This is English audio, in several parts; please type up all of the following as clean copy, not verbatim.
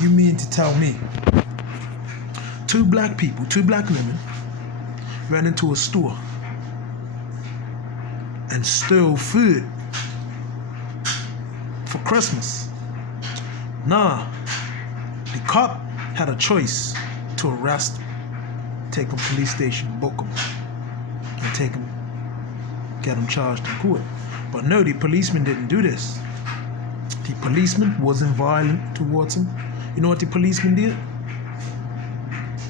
You mean to tell me two black women ran into a store and stole food for Christmas? Nah, the cop had a choice to arrest them, take them to police station, book them, and take them, get them charged in court. But no, the policeman didn't do this. The policeman wasn't violent towards him. You know what the policeman did?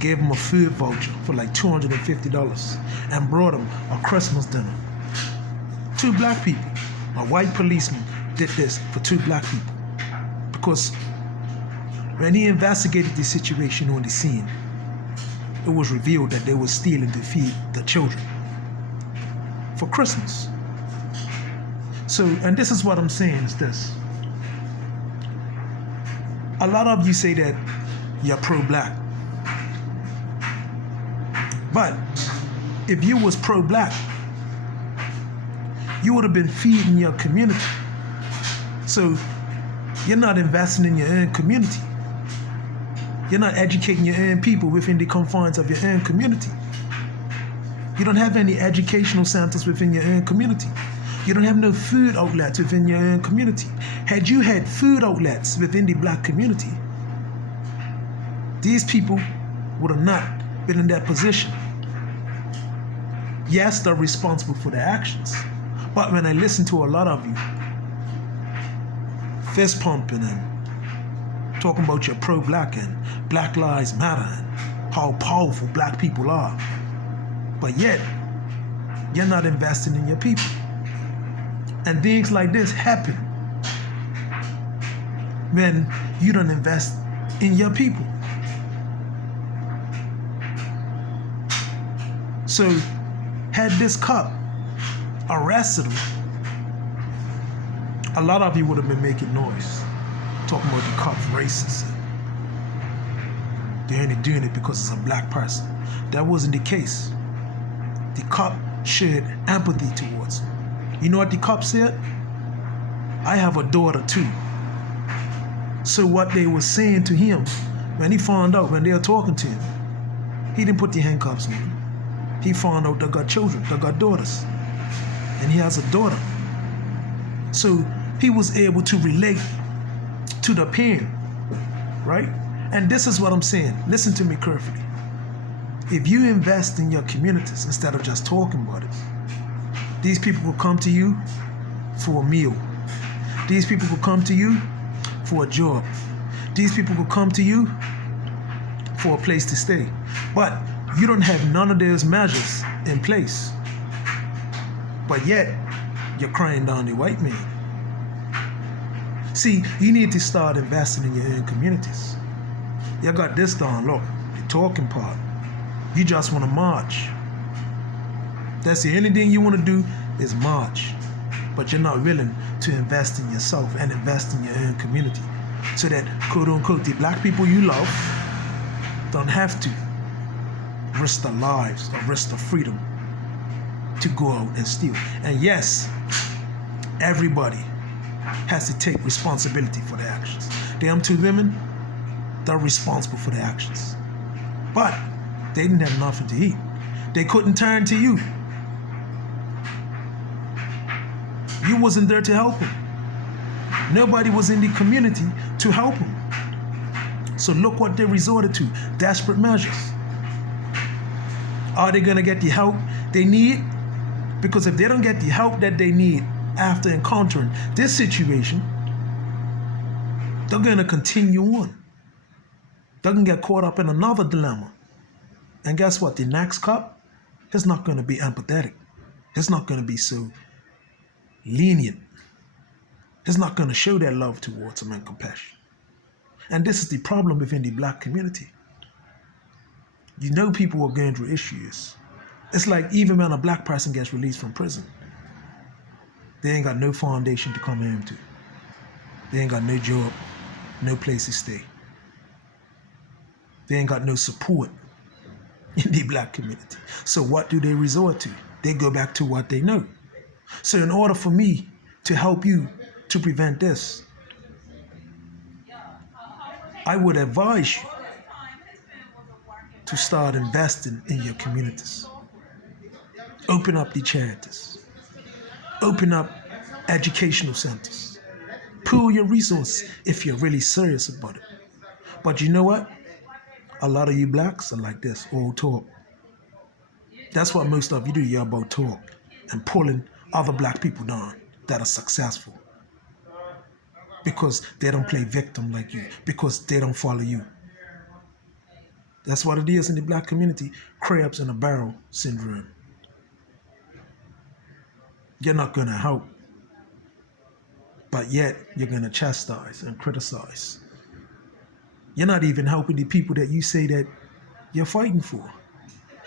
Gave him a food voucher for like $250 and brought him a Christmas dinner. Two black people. A white policeman did this for two black people. Because when he investigated the situation on the scene, it was revealed that they were stealing to feed the children for Christmas. So, and this is what I'm saying is this. A lot of you say that you're pro-black. But if you was pro-black, you would have been feeding your community. So you're not investing in your own community. You're not educating your own people within the confines of your own community. You don't have any educational centers within your own community. You don't have no food outlets within your own community. Had you had food outlets within the black community, these people would have not been in that position. Yes, they're responsible for their actions. But when I listen to a lot of you fist pumping and talking about you're pro-black and Black Lives Matter and how powerful black people are, but yet you're not investing in your people. And things like this happen when you don't invest in your people. So had this cop arrested him, a lot of you would have been making noise, talking about the cop's racist. They're only doing it because it's a black person. That wasn't the case. The cop showed empathy towards him. You know what the cop said? I have a daughter too. So what they were saying to him, when he found out, when they were talking to him, he didn't put the handcuffs on him. He found out they got children, they got daughters. And he has a daughter. So he was able to relate to the pain, right? And this is what I'm saying. Listen to me carefully. If you invest in your communities instead of just talking about it, these people will come to you for a meal. These people will come to you for a job. These people will come to you for a place to stay. But you don't have none of those measures in place. But yet, you're crying down the white man. See, you need to start investing in your own communities. You got this done, look, the talking part. You just want to march. That's the only thing you want to do is march. But you're not willing to invest in yourself and invest in your own community. So that, quote unquote, the black people you love don't have to risk their lives or risk their freedom to go out and steal. And yes, everybody has to take responsibility for their actions. Them two women, they're responsible for their actions. But they didn't have nothing to eat. They couldn't turn to you. You wasn't there to help them. Nobody was in the community to help them. So look what they resorted to, desperate measures. Are they gonna get the help they need? Because if they don't get the help that they need after encountering this situation, they're gonna continue on. They're gonna get caught up in another dilemma. And guess what? The next cop is not gonna be empathetic. It's not gonna be so lenient. It's not gonna show their love towards them and compassion. And this is the problem within the black community. You know people are going through issues. It's like even when a black person gets released from prison, they ain't got no foundation to come home to. They ain't got no job, no place to stay. They ain't got no support in the black community. So what do they resort to? They go back to what they know. So in order for me to help you to prevent this, I would advise you to start investing in your communities. Open up the charities. Open up educational centers. Pool your resources if you're really serious about it. But you know what? A lot of you blacks are like this, all talk. That's what most of you do. You're about talk and pulling other black people down that are successful because they don't play victim like you, because they don't follow you. That's what it is in the black community, crabs in a barrel syndrome. You're not going to help, but yet you're going to chastise and criticize. You're not even helping the people that you say that you're fighting for.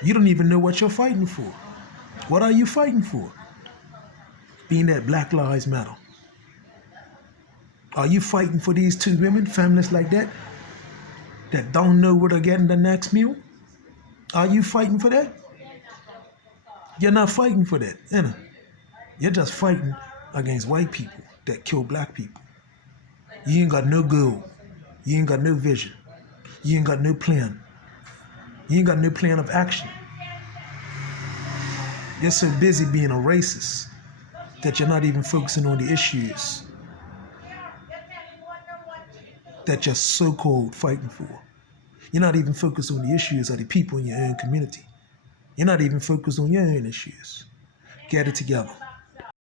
You don't even know what you're fighting for. What are you fighting for? Being that Black Lives Matter. Are you fighting for these two women, families like that don't know where they're getting the next meal? Are you fighting for that? You're not fighting for that, you know. You're just fighting against white people that kill black people. You ain't got no goal. You ain't got no vision. You ain't got no plan. You ain't got no plan of action. You're so busy being a racist that you're not even focusing on the issues that you're so-called fighting for. You're not even focused on the issues of the people in your own community. You're not even focused on your own issues. Get it together.